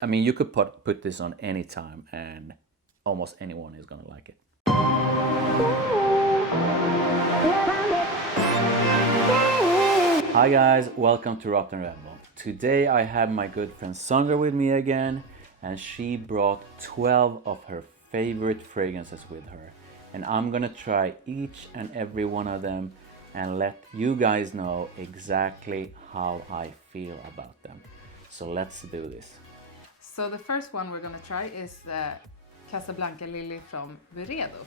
I mean, you could put this on any time and almost anyone is gonna like it. Hi guys, welcome to Rotten Rebel. Today I have my good friend Sandra with me again, and she brought 12 of her favorite fragrances with her. And I'm gonna try each and every one of them and let you guys know exactly how I feel about them. So let's do this. So the first one we're gonna try is Casablanca Lily from Byredo.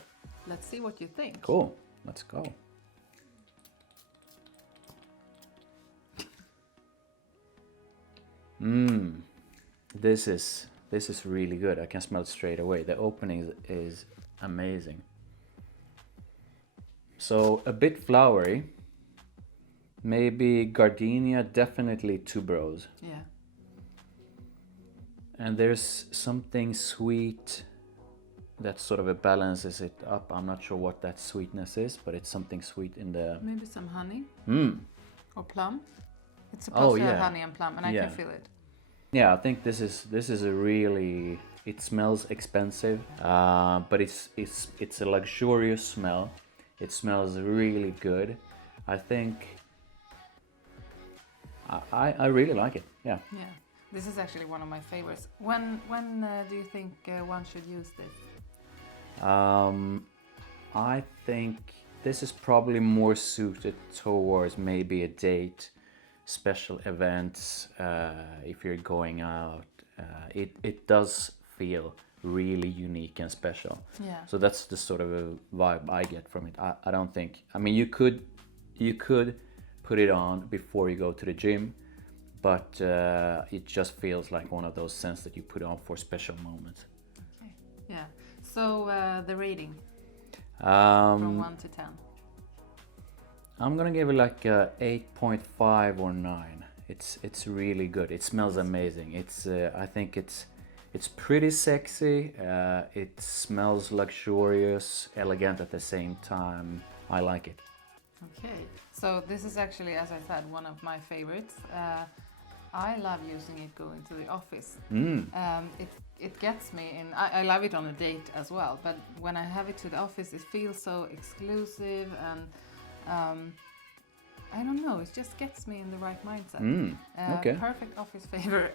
Let's see what you think. Cool, let's go. This is really good. I can smell it straight away. The opening is amazing. So a bit flowery, maybe gardenia, definitely tuberose. Yeah. And there's something sweet that sort of balances it up. I'm not sure what that sweetness is, but it's something sweet in the... Maybe some honey or plum. It's Oh, supposed to have yeah. honey and plum, and I Yeah. can feel it. Yeah, I think this is a really... It smells expensive, but it's a luxurious smell. It smells really good. I think I really like it. Yeah. Yeah. This is actually one of my favorites. When do you think one should use this? I think this is probably more suited towards maybe a date, special events, if you're going out. It does feel really unique and special. Yeah. So that's the sort of a vibe I get from it. I don't think, I mean, you could put it on before you go to the gym, but it just feels like one of those scents that you put on for special moments. Okay. Yeah. So the rating from Um, 1 to 10. I'm gonna give it like a 8.5 or 9. It's really good. It smells amazing. I think it's pretty sexy. It smells luxurious, elegant at the same time. I like it. Okay, so this is actually, as I said, one of my favorites. I love using it going to the office. It gets me in. I love it on a date as well, but when I have it to the office, it feels so exclusive and I don't know. It just gets me in the right mindset. Okay. Perfect office flavor,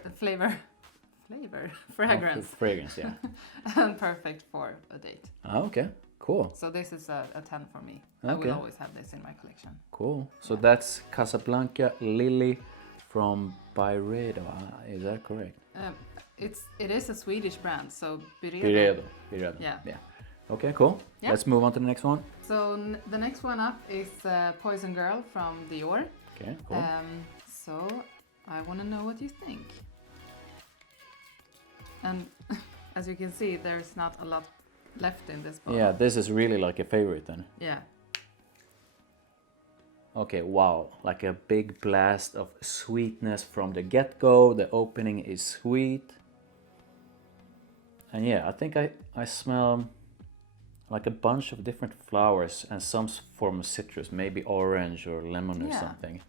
fragrance, Fragrance, yeah. and perfect for a date. Okay, cool. So this is a 10 for me. I Okay. will always have this in my collection. Cool. So that's Casablanca Lily from Byredo. Is that correct? It is a Swedish brand, so Byredo. Yeah. Okay, cool. Yeah. Let's move on to the next one. So the next one up is Poison Girl from Dior. Okay, cool. So I want to know what you think. And as you can see, there's not a lot left in this bottle. Yeah, this is really like a favorite then. Yeah. Okay, wow, like a big blast of sweetness from the get-go. The opening is sweet. And yeah, I think I smell like a bunch of different flowers and some form of citrus, maybe orange or lemon or Yeah. something.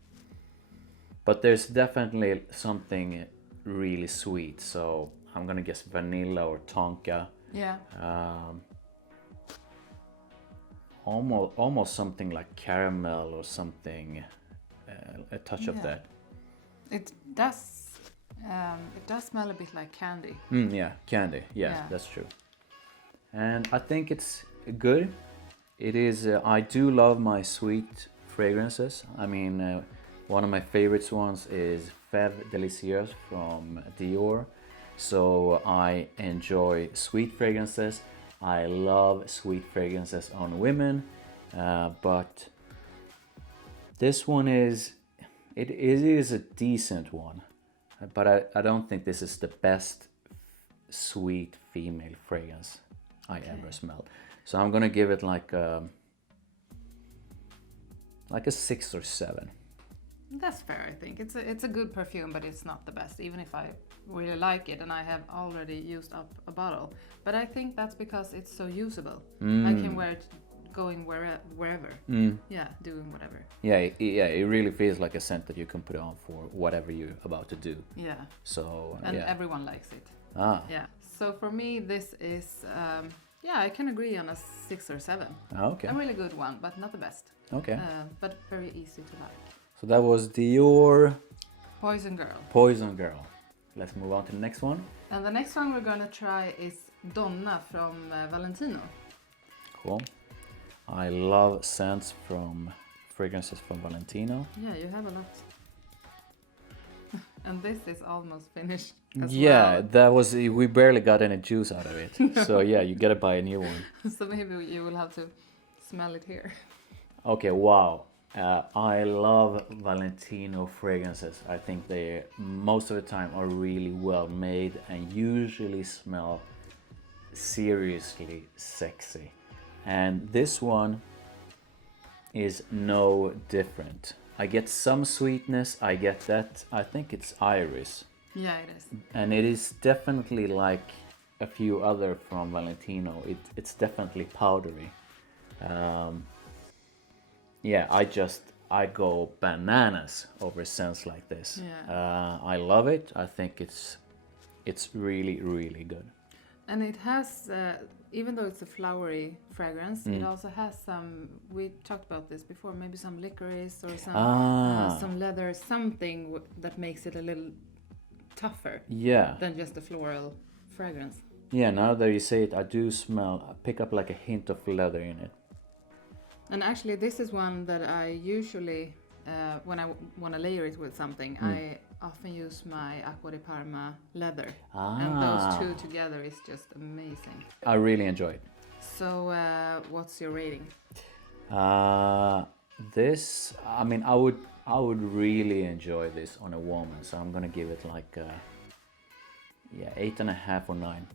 But there's definitely something really sweet, so I'm gonna guess vanilla or tonka. Yeah. Almost something like caramel or something, a touch of Yeah. that. It does smell a bit like candy. Yeah, candy. Yeah, Yeah. that's true. And I think it's good. It is. I do love my sweet fragrances. I mean, one of my favorite ones is Fève Délicieuse from Dior. So I enjoy sweet fragrances. I love sweet fragrances on women, but this one it is a decent one, but I don't think this is the best sweet female fragrance I ever smelled. So I'm gonna give it like a 6 or 7. That's fair, I think. It's a good perfume, but it's not the best, even if I really like it and I have already used up a bottle. But I think that's because it's so usable. I can wear it going wherever. Yeah, doing whatever. Yeah, it really feels like a scent that you can put on for whatever you're about to do. Yeah. So And yeah. everyone likes it. Ah, Yeah. So for me, this is, yeah, I can agree on a 6 or 7. okay, A really good one, but not the best. okay. But very easy to like. So that was Dior Poison Girl. Poison Girl. Let's move on to the next one. And the next one we're gonna try is Donna from Valentino. Cool. I love scents from fragrances from Valentino. Yeah, you have a lot. And this is almost finished as Yeah, well. that was, we barely got any juice out of it. So yeah, you gotta buy a new one. So maybe you will have to smell it here. Okay, wow. I love Valentino fragrances. I think they most of the time are really well made and usually smell seriously sexy. And this one is no different. I get some sweetness, I get that. I think it's iris. Yeah, it is. And it is definitely like a few other from Valentino. It's definitely powdery. Yeah, I go bananas over scents like this. Yeah. I love it. I think it's really, really good. And it has, even though it's a flowery fragrance, it also has some, we talked about this before, maybe some licorice or some leather, something that makes it a little tougher Yeah. than just a floral fragrance. Yeah, now that you say it, I pick up like a hint of leather in it. And actually, this is one that I usually, when I want to layer it with something, I often use my Acqua di Parma leather. And those two together is just amazing. I really enjoy it. So, what's your rating? This, I mean, I would really enjoy this on a woman, so I'm gonna give it like, 8.5 or 9.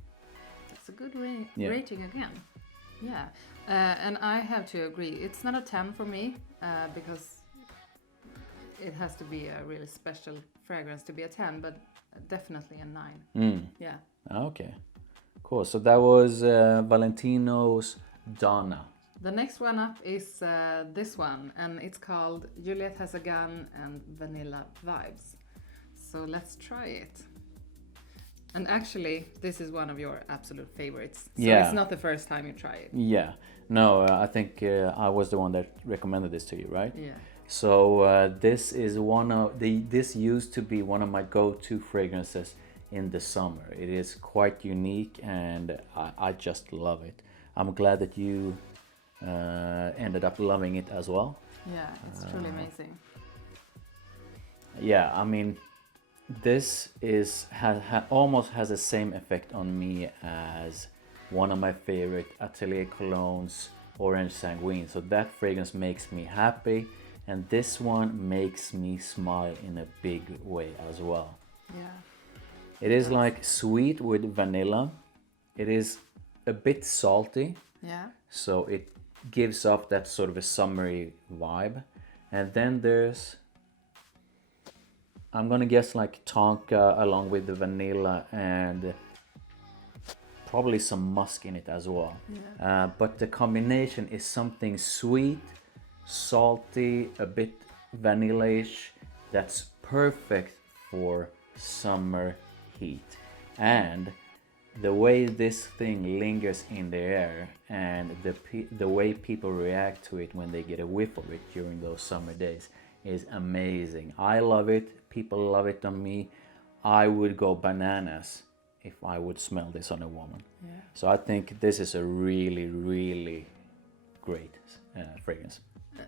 That's a good rating again. Yeah, and I have to agree. It's not a 10 for me because it has to be a really special fragrance to be a 10, but definitely a 9. Yeah. Okay, cool. So that was Valentino's Donna. The next one up is this one, and it's called Juliette Has a Gun and Vanilla Vibes. So let's try it. And actually, this is one of your absolute favorites. So it's not the first time you try it. Yeah. No, I think I was the one that recommended this to you, right? Yeah. So this is this used to be one of my go-to fragrances in the summer. It is quite unique and I just love it. I'm glad that you ended up loving it as well. Yeah, it's truly amazing. Yeah, I mean, this almost has the same effect on me as one of my favorite Atelier Cologne's Orange Sanguine. So that fragrance makes me happy, and this one makes me smile in a big way as well. Yeah. It is like sweet with vanilla. It is a bit salty. Yeah. So it gives off that sort of a summery vibe. And then there's, I'm gonna guess like tonka along with the vanilla and probably some musk in it as well. Yeah. But the combination is something sweet, salty, a bit vanilla-ish, that's perfect for summer heat. And the way this thing lingers in the air and the way people react to it when they get a whiff of it during those summer days is amazing. I love it. People love it on me. I would go bananas if I would smell this on a woman. Yeah. So I think this is a really, really great fragrance.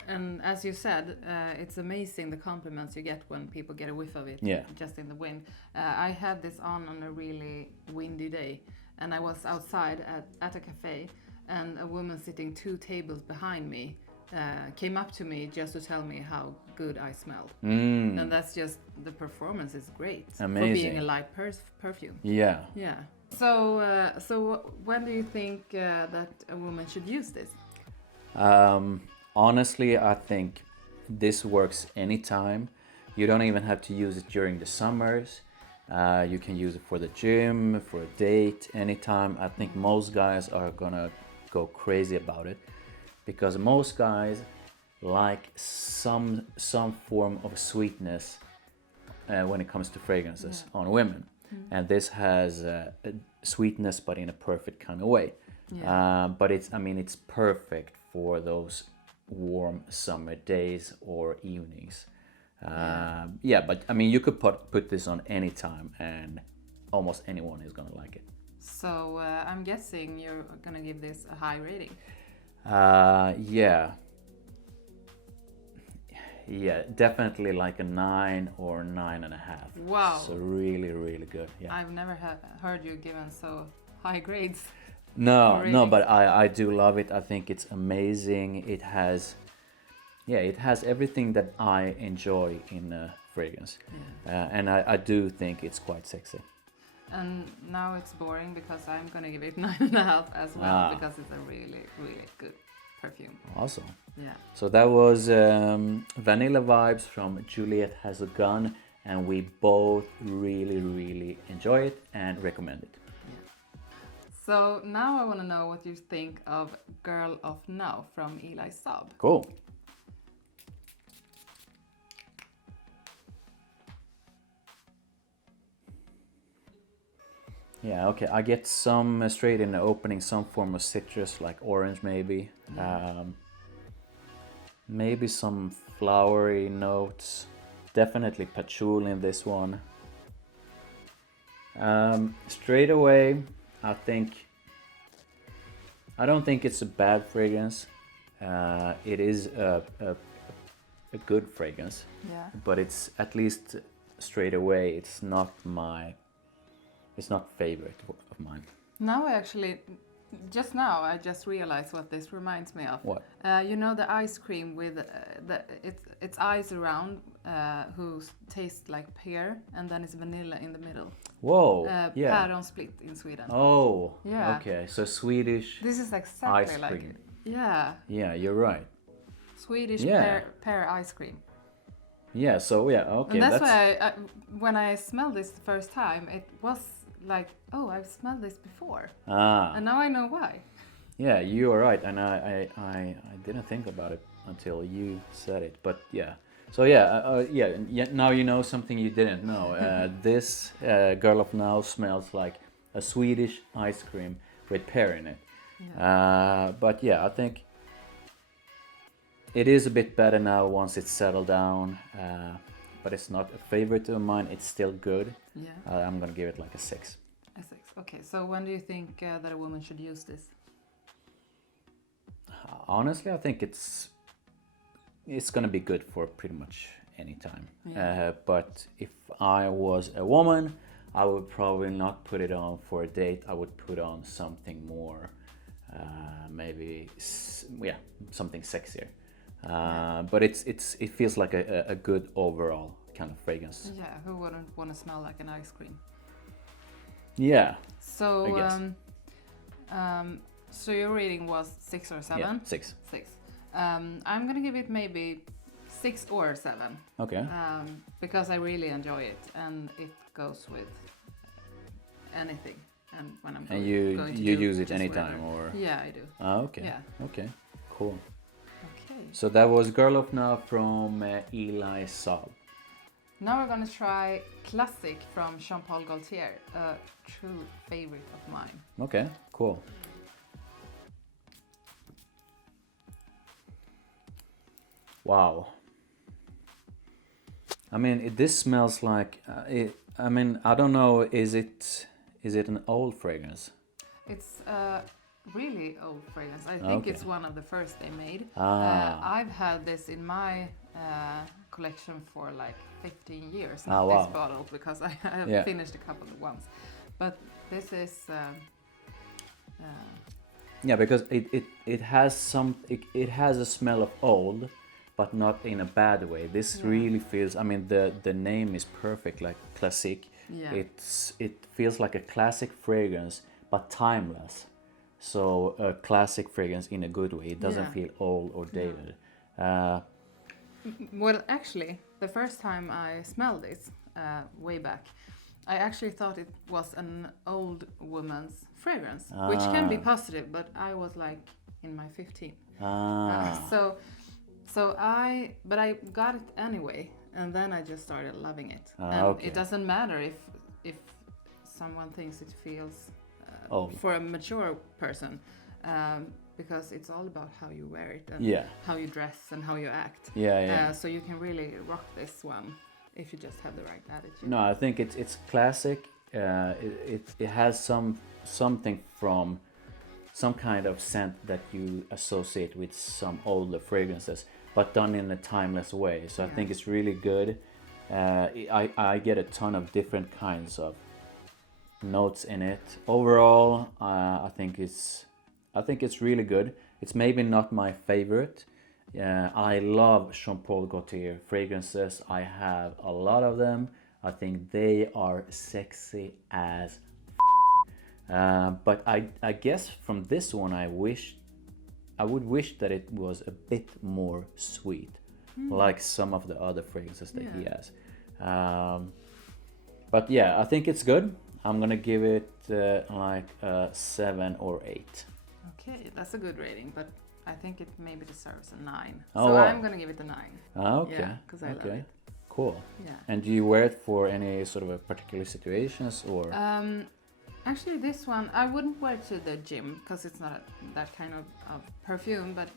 And as you said, it's amazing the compliments you get when people get a whiff of it just in the wind. I had this on a really windy day, and I was outside at a cafe, and a woman sitting 2 tables behind me came up to me just to tell me how good I smelled. And that's just, the performance is great. Amazing. For being a light perfume. Yeah. Yeah. So when do you think that a woman should use this? Honestly, I think this works anytime. You don't even have to use it during the summers. You can use it for the gym, for a date, anytime. I think most guys are gonna go crazy about it because most guys like some form of sweetness when it comes to fragrances on women. and this has a sweetness, but in a perfect kind of way. Yeah. But it's perfect for those warm summer days or evenings. But I mean, you could put this on any time, and almost anyone is gonna like it. So I'm guessing you're gonna give this a high rating. Yeah, definitely like a 9 or 9.5. Wow. So really, really good. Yeah. I've never heard you given so high grades. No, but I do love it. I think it's amazing. It has everything that I enjoy in a fragrance. And I do think it's quite sexy. And now it's boring because I'm gonna give it 9.5 as well, because it's a really, really good perfume. Awesome. Yeah. So that was Vanilla Vibes from Juliette Has a Gun, and we both really, really enjoy it and recommend it. So now I want to know what you think of Girl of Now from Elie Saab. Cool. Yeah, okay. I get some straight in the opening, some form of citrus, like orange maybe. Maybe some flowery notes. Definitely patchouli in this one. Straight away, I don't think it's a bad fragrance. It is a good fragrance. Yeah. But it's at least straight away, it's not favorite of mine. Now I just realized what this reminds me of. What? You know the ice cream with it's eyes around, who tastes like pear, and then it's vanilla in the middle. Whoa! Päron split in Sweden. Oh, yeah. Okay. So Swedish. This is exactly ice like cream. it. Yeah. Yeah, you're right. Swedish pear ice cream. Yeah. So okay. And that's why when I smelled this the first time, it was like, oh, I've smelled this before. And now I know why. Yeah, you are right, and I didn't think about it until you said it. But yeah. So now you know something you didn't know. This Girl of Now smells like a Swedish ice cream with pear in it. Yeah. But yeah, I think it is a bit better now once it's settled down. But it's not a favorite of mine. It's still good. Yeah. I'm gonna give it like a 6. A 6. Okay. So when do you think that a woman should use this? Honestly, I think it's gonna be good for pretty much any time. Yeah. But if I was a woman, I would probably not put it on for a date. I would put on something more, maybe something sexier. But it feels like a good overall kind of fragrance. Yeah, who wouldn't want to smell like an ice cream? Yeah. So so your rating was 6 or 7? Yeah, 6. 6. I'm gonna give it maybe 6 or 7. Okay. Because I really enjoy it, and it goes with anything. And when I'm going to use it anytime, or? Yeah, I do. Okay. Yeah. Okay. Cool. Okay. So that was Girl of Now from Elie Saab. Now we're gonna try Classique from Jean-Paul Gaultier, a true favorite of mine. Okay, cool. Wow. I mean, this smells like. I don't know. Is it an old fragrance? It's a really old fragrance. I think it's one of the first they made. I've had this in my collection for like 15 years. Not this bottle, because I have finished a couple of ones. But this is. Yeah, because it has a smell of old, but not in a bad way. This really feels. I mean, the name is perfect, like Classique. Yeah. It feels like a classic fragrance, but timeless. So a classic fragrance in a good way. It doesn't feel old or dated. Well, actually, the first time I smelled this way back, I actually thought it was an old woman's fragrance, which can be positive, but I was like in my 15. But I got it anyway, and then I just started loving it. And it doesn't matter if someone thinks it feels Oh. for a mature person, because it's all about how you wear it and Yeah. how you dress and how you act. Yeah. So you can really rock this one if you just have the right attitude. No, I think it's classic. It has something from some kind of scent that you associate with some older fragrances, but done in a timeless way. So I think it's really good. I get a ton of different kinds of notes in it. Overall, I think it's really good. It's maybe not my favorite. I love Jean Paul Gaultier fragrances. I have a lot of them. I think they are sexy as but I guess from this one I would wish that it was a bit more sweet, like some of the other fragrances that he has. But yeah, I think it's good. I'm gonna give it like a 7 or 8. Okay, that's a good rating, but I think it maybe deserves a 9. Oh, so wow. I'm gonna give it a 9. Okay. Yeah, because I love it. Cool. Yeah. And do you wear it for any sort of a particular situations or? Actually, this one I wouldn't wear to the gym because it's not that kind of perfume, but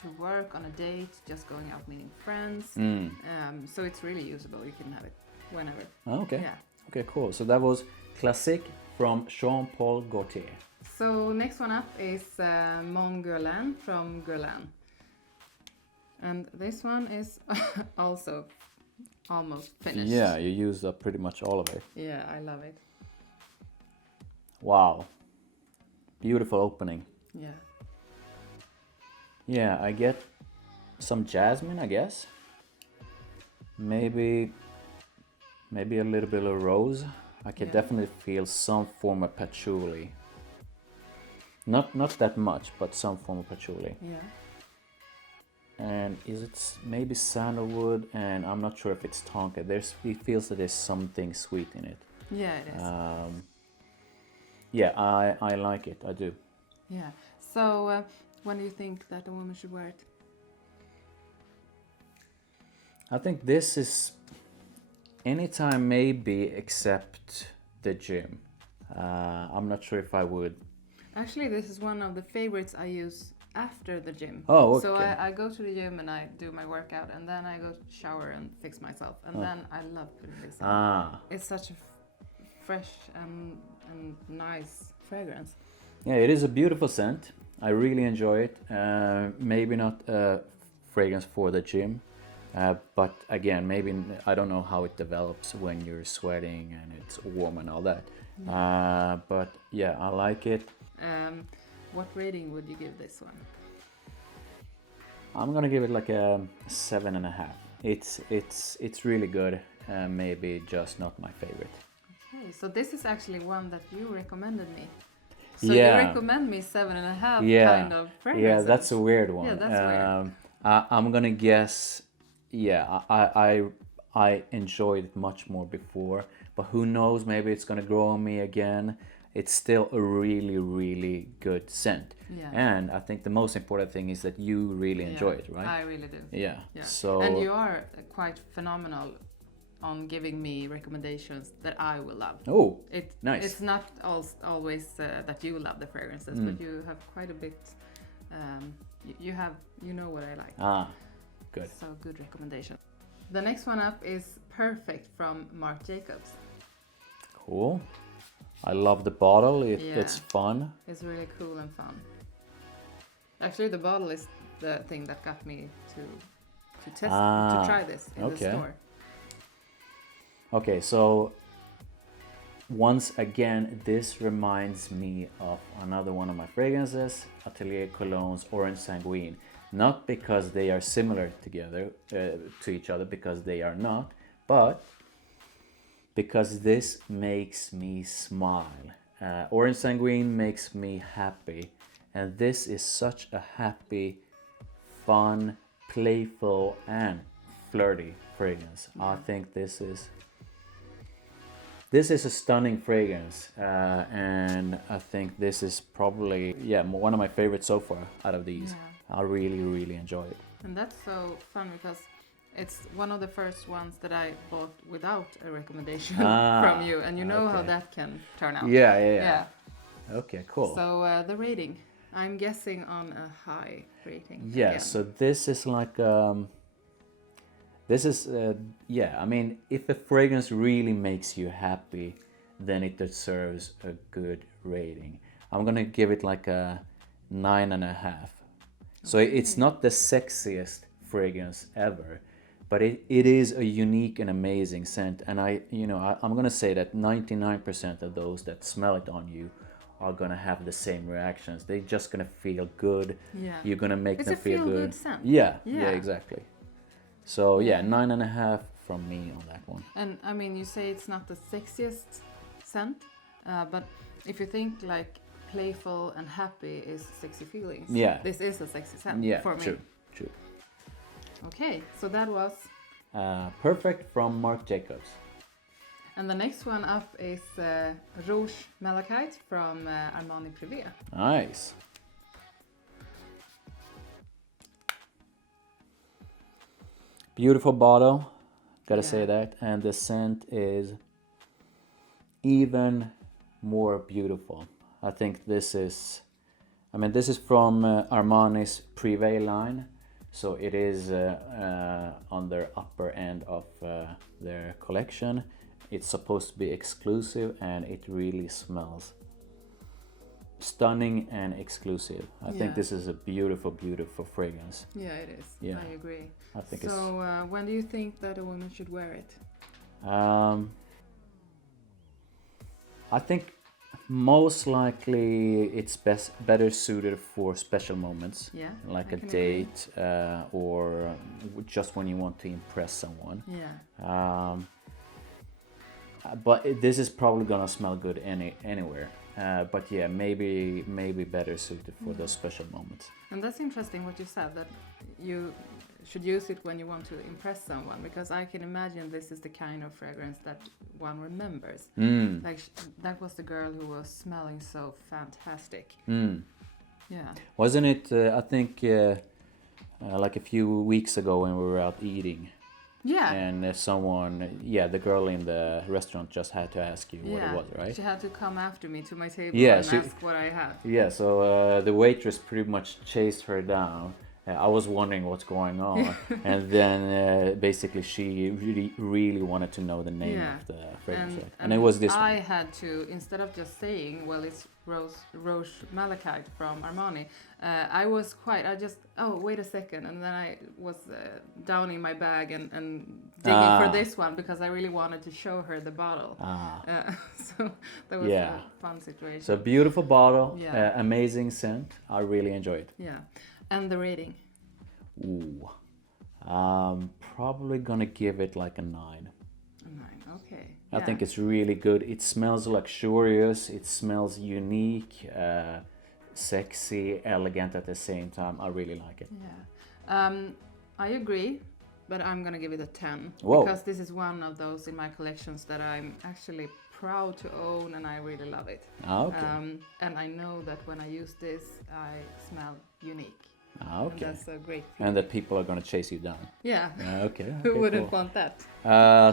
to work on a date, just going out meeting friends. So it's really usable. You can have it whenever. Okay. Yeah. Okay, cool. So that was Classique from Jean Paul Gaultier. So next one up is Mon Guerlain from Guerlain. And this one is also almost finished. Yeah, you used up pretty much all of it. Yeah, I love it. Wow. Beautiful opening. Yeah. Yeah, I get some jasmine, I guess. Maybe a little bit of rose. I can definitely feel some form of patchouli. Not that much, but some form of patchouli. Yeah. And is it maybe sandalwood? And I'm not sure if it's tonka. It feels that there's something sweet in it. Yeah, it is. Yeah, I like it. I do. Yeah. So when do you think that a woman should wear it? I think this is anytime maybe except the gym. I'm not sure if I would. Actually, this is one of the favorites I use after the gym. Oh, okay. So I go to the gym and I do my workout and then I go shower and fix myself. And then I love putting this on. It's such a fresh and nice fragrance. Yeah, it is a beautiful scent. I really enjoy it. Maybe not a fragrance for the gym. But again, maybe I don't know how it develops when you're sweating and it's warm and all that. But yeah, I like it. What rating would you give this one? I'm gonna give it like a 7.5. It's really good. Maybe just not my favorite. Okay, so this is actually one that you recommended me. So Yeah. you recommend me 7.5 kind of fragrance. Yeah, that's a weird one. Yeah, that's weird. I'm gonna guess. Yeah, I enjoyed it much more before, but who knows? Maybe it's gonna grow on me again. It's still a really, really good scent. Yeah. And I think the most important thing is that you really enjoy it, right? I really do. Yeah. Yeah. So. And you are quite phenomenal on giving me recommendations that I will love. Oh, nice. It's not always that you love the fragrances, but you have quite a bit. You know what I like. Good. So good recommendation. The next one up is Perfect from Marc Jacobs. Cool. I love the bottle. It's fun. It's really cool and fun. Actually, the bottle is the thing that got me to test to try this in the store. Okay, so once again, this reminds me of another one of my fragrances, Atelier Cologne's Orange Sanguine. Not because they are similar together to each other, because they are not, but because this makes me smile. Orange Sanguine makes me happy, and this is such a happy, fun, playful, and flirty fragrance. I think this is a stunning fragrance, and I think this is probably one of my favorites so far out of these. I really, really enjoy it. And that's so fun because It's one of the first ones that I bought without a recommendation Ah, from you, and you know how okay. that can turn out. Yeah. Okay, cool. So the rating, I'm guessing on a high rating. Yeah, again. so this is like I mean, if a fragrance really makes you happy, then it deserves a good rating. I'm gonna give it like a 9.5. So it's not the sexiest fragrance ever, but it is a unique and amazing scent. And I'm gonna say that 99% of those that smell it on you are gonna have the same reactions. They're just gonna feel good. Yeah. You're gonna make It's them a feel good. feel-good scent. Yeah, Yeah. exactly. So yeah, 9.5 from me on that one. And I mean, you say it's not the sexiest scent, but if you think like playful and happy is sexy feelings, Yeah. this is a sexy scent for me. True. Okay, so that was. Perfect from Marc Jacobs. And the next one up is Rouge Malachite from Armani Privé. Nice. Beautiful bottle, gotta say that. And the scent is even more beautiful. I think this is from Armani's Privé line. So it is on their upper end of their collection. It's supposed to be exclusive, and it really smells stunning and exclusive. I think this is a beautiful, beautiful fragrance. Yeah, it is. Yeah. I agree. I think so when do you think that a woman should wear it? I think most likely it's better suited for special moments, like a date or just when you want to impress someone. But this is probably gonna smell good anywhere. But yeah, maybe better suited for those special moments. And that's interesting what you said, that you should use it when you want to impress someone, because I can imagine this is the kind of fragrance that one remembers. Like that was the girl who was smelling so fantastic. Yeah. Wasn't it? I think like a few weeks ago when we were out eating. Yeah. And the girl in the restaurant just had to ask you what it was, right? She had to come after me to my table and ask what I had. Yeah, so the waitress pretty much chased her down. I was wondering what's going on. And then basically she really wanted to know the name of the fragrance. And it was this one. I had to, instead of just saying, well, it's Rouge Malachite from Armani, wait a second. And then I was down in my bag and digging for this one, because I really wanted to show her the bottle. So that was a fun situation. So beautiful bottle, amazing scent. I really enjoy it. Yeah. And the rating? Ooh. Probably gonna give it like a 9. A 9, okay. I think it's really good. It smells luxurious. It smells unique, sexy, elegant at the same time. I really like it. Yeah. I agree, but I'm gonna give it a 10. Whoa. Because this is one of those in my collections that I'm actually proud to own, and I really love it. Okay. And I know that when I use this, I smell unique. Okay. And that's a great feeling. And that people are gonna chase you down. Yeah. Okay. Who wouldn't want that?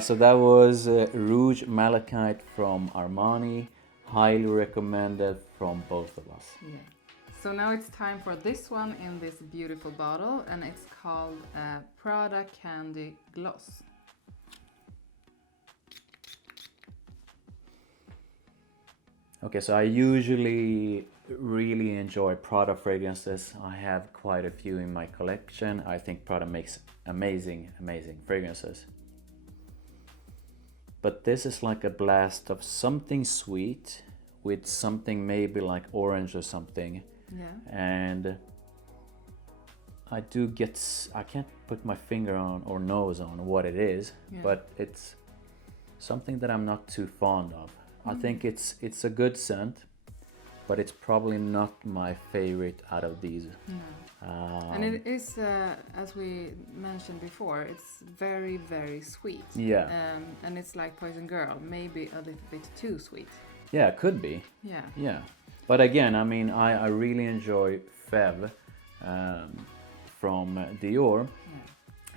So that was Rouge Malachite from Armani. Highly recommended from both of us. Yeah. So now it's time for this one in this beautiful bottle, and it's called Prada Candy Gloss. Okay, so I usually really enjoy Prada fragrances. I have quite a few in my collection. I think Prada makes amazing fragrances. But this is like a blast of something sweet with something maybe like orange or something. Yeah. And I can't put my finger on or nose on what it is, but it's something that I'm not too fond of. I think it's a good scent, but it's probably not my favorite out of these. No. And it is, as we mentioned before, it's very, very sweet. Yeah. And it's like Poison Girl, maybe a little bit too sweet. Yeah, it could be. Yeah. Yeah. But again, I mean, I really enjoy Fève from Dior.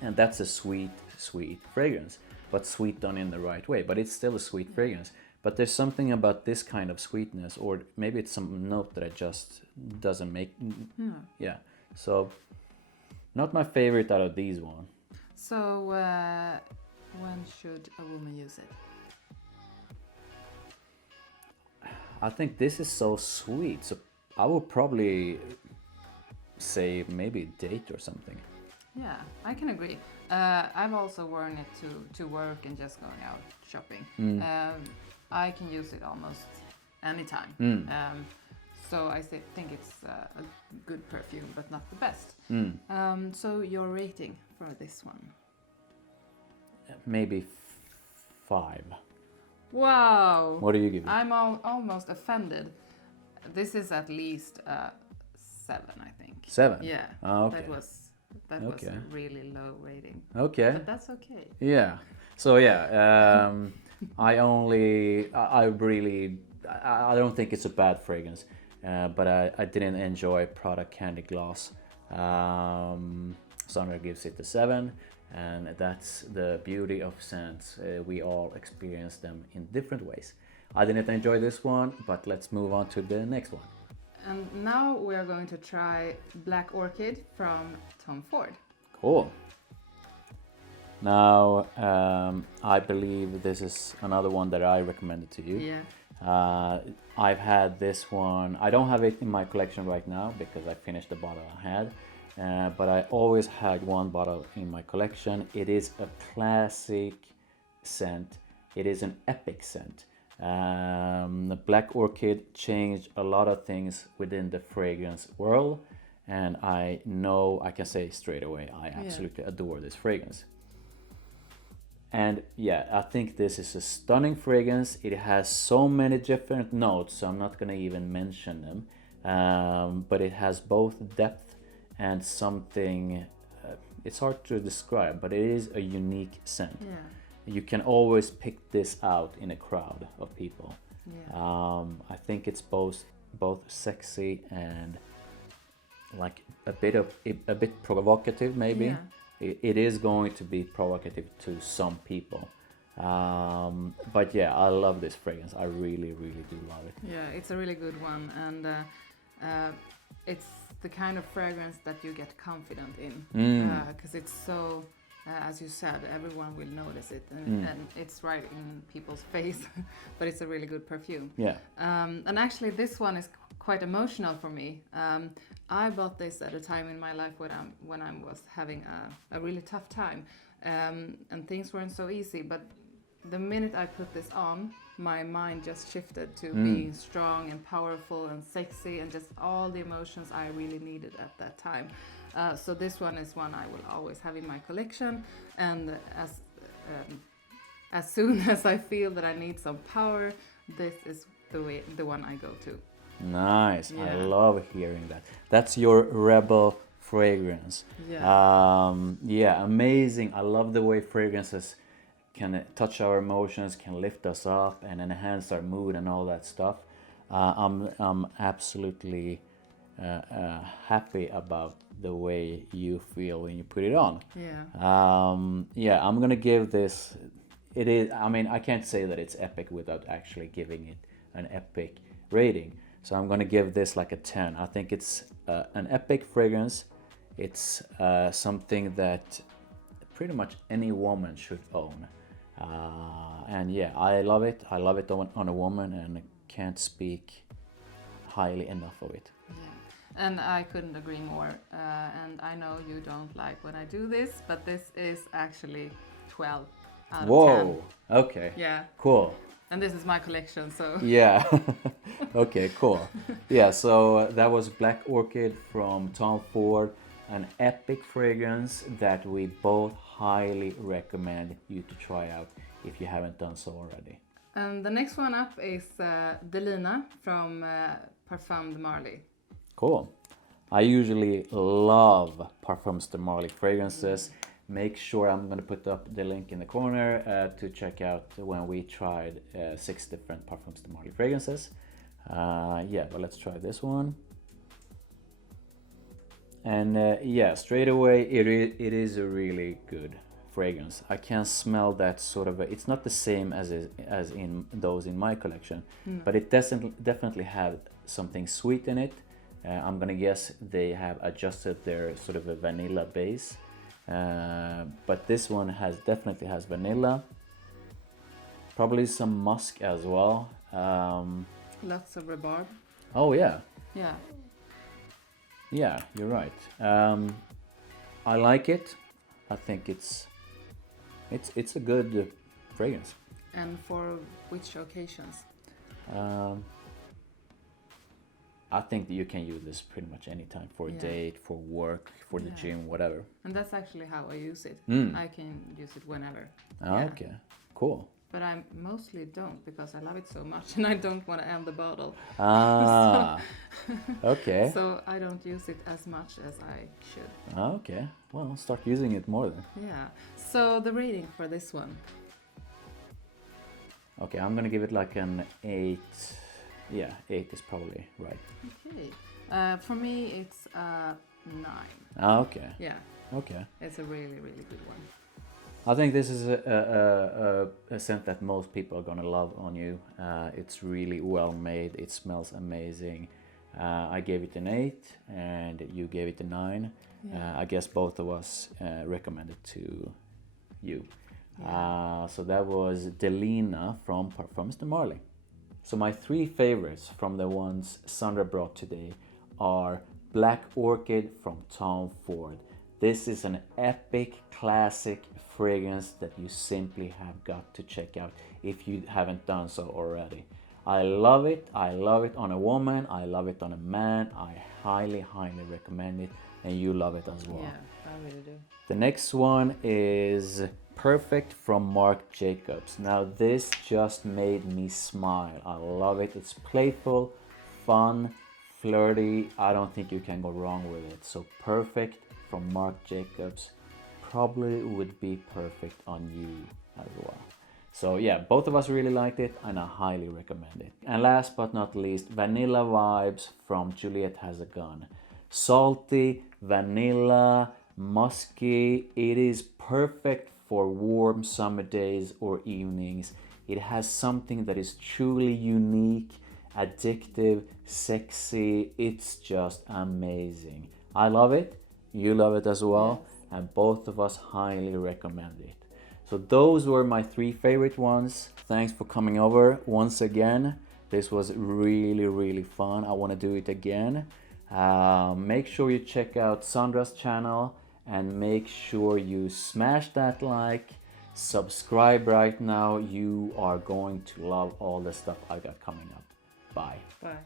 And that's a sweet, sweet fragrance, but sweet done in the right way. But it's still a sweet fragrance. But there's something about this kind of sweetness, or maybe it's some note that I just doesn't make. Yeah. So, not my favorite out of these one. So, when should a woman use it? I think this is so sweet. So I would probably say maybe date or something. Yeah, I can agree. I've also worn it to work and just going out shopping. I can use it almost anytime. So I think it's a good perfume, but not the best. So your rating for this one? Maybe 5. Wow! What do you give it? I'm almost offended. This is at least 7, I think. 7? Yeah. Oh, okay. That was a really low rating. Okay. But that's okay. Yeah. So yeah, I don't think it's a bad fragrance, but I didn't enjoy Prada Candy Gloss. Sandra gives it a 7, and that's the beauty of scents. We all experience them in different ways. I didn't enjoy this one, but let's move on to the next one. And now we are going to try Black Orchid from Tom Ford. Cool. Now, I believe this is another one that I recommended to you. Yeah. I've had this one. I don't have it in my collection right now because I finished the bottle I had. But I always had one bottle in my collection. It is a classic scent. It is an epic scent. The Black Orchid changed a lot of things within the fragrance world, and I know I can say straight away I absolutely adore this fragrance. And yeah, I think this is a stunning fragrance. It has so many different notes, so I'm not gonna even mention them, but it has both depth and something, it's hard to describe, but it is a unique scent. You can always pick this out in a crowd of people. I think it's both sexy and like a bit provocative maybe. It is going to be provocative to some people, but yeah, I love this fragrance. I really do love it. Yeah, it's a really good one, and it's the kind of fragrance that you get confident in, because it's so, as you said, everyone will notice it, and it's right in people's face. But it's a really good perfume. Yeah. And actually, this one is quite emotional for me. I bought this at a time in my life when I was having a really tough time, and things weren't so easy. But the minute I put this on, my mind just shifted to being strong and powerful and sexy and just all the emotions I really needed at that time. So this one is one I will always have in my collection, and as soon as I feel that I need some power, this is the one I go to. Nice. Yeah. I love hearing that. That's your rebel fragrance. Yeah, amazing. I love the way fragrances can touch our emotions, can lift us up and enhance our mood and all that stuff. I'm absolutely happy about the way you feel when you put it on. Yeah, I'm gonna give this, it is, I mean, I can't say that it's epic without actually giving it an epic rating. So I'm gonna give this like a 10. I think it's an epic fragrance. It's something that pretty much any woman should own. And yeah, I love it. I love it on a woman, and I can't speak highly enough of it. Yeah. And I couldn't agree more. And I know you don't like when I do this, but this is actually 12 out of 10. Whoa, okay. Yeah. Cool. And this is my collection, so. Yeah. Okay, cool. Yeah, so that was Black Orchid from Tom Ford, an epic fragrance that we both highly recommend you to try out if you haven't done so already. And the next one up is Delina from Parfums de Marly. Cool. I usually love Parfums de Marly fragrances. Make sure I'm going to put up the link in the corner to check out when we tried 6 different Parfums de Marly fragrances. Yeah, but let's try this one. And yeah, straight away it is a really good fragrance. I can smell that sort of it's not the same as in those in my collection, but it definitely have something sweet in it. I'm gonna guess they have adjusted their sort of a vanilla base, but this one definitely has vanilla, probably some musk as well. Lots of rhubarb. Oh yeah, Yeah. yeah, you're right. I like it. I think it's a good fragrance. And for which occasions? I think that you can use this pretty much anytime, for a date, for work, for the gym, whatever. And that's actually how I use it. I can use it whenever. Okay, cool. But I mostly don't, because I love it so much and I don't want to end the bottle. Okay. So I don't use it as much as I should. Okay, well, start using it more then. Yeah. So the rating for this one. Okay, I'm gonna give it like an 8. Yeah, 8 is probably right. Okay. For me, it's a 9. Okay. Yeah. Okay. It's a really, really good one. I think this is a scent that most people are gonna love on you. It's really well made. It smells amazing. I gave it an 8, and you gave it a 9. I guess both of us recommended to you. So that was Delina from Parfums de Marly. So my 3 favorites from the ones Sandra brought today are Black Orchid from Tom Ford. This is an epic classic fragrance that you simply have got to check out if you haven't done so already. I love it. I love it on a woman. I love it on a man. I highly, highly recommend it, and you love it as well. Yeah, I really do. The next one is Perfect from Marc Jacobs. Now this just made me smile. I love it. It's playful, fun, flirty. I don't think you can go wrong with it. So Perfect from Marc Jacobs probably would be perfect on you as well. So yeah, both of us really liked it, and I highly recommend it. And last but not least, Vanilla Vibes from Juliette Has a Gun. Salty, vanilla, musky. It is perfect for warm summer days or evenings. It has something that is truly unique, addictive, sexy. It's just amazing. I love it. You love it as well. Yes. And both of us highly recommend it. So those were my 3 favorite ones. Thanks for coming over once again. This was really, really fun. I want to do it again. Make sure you check out Sandra's channel, and make sure you smash that like, subscribe right now. You are going to love all the stuff I got coming up. Bye. Bye.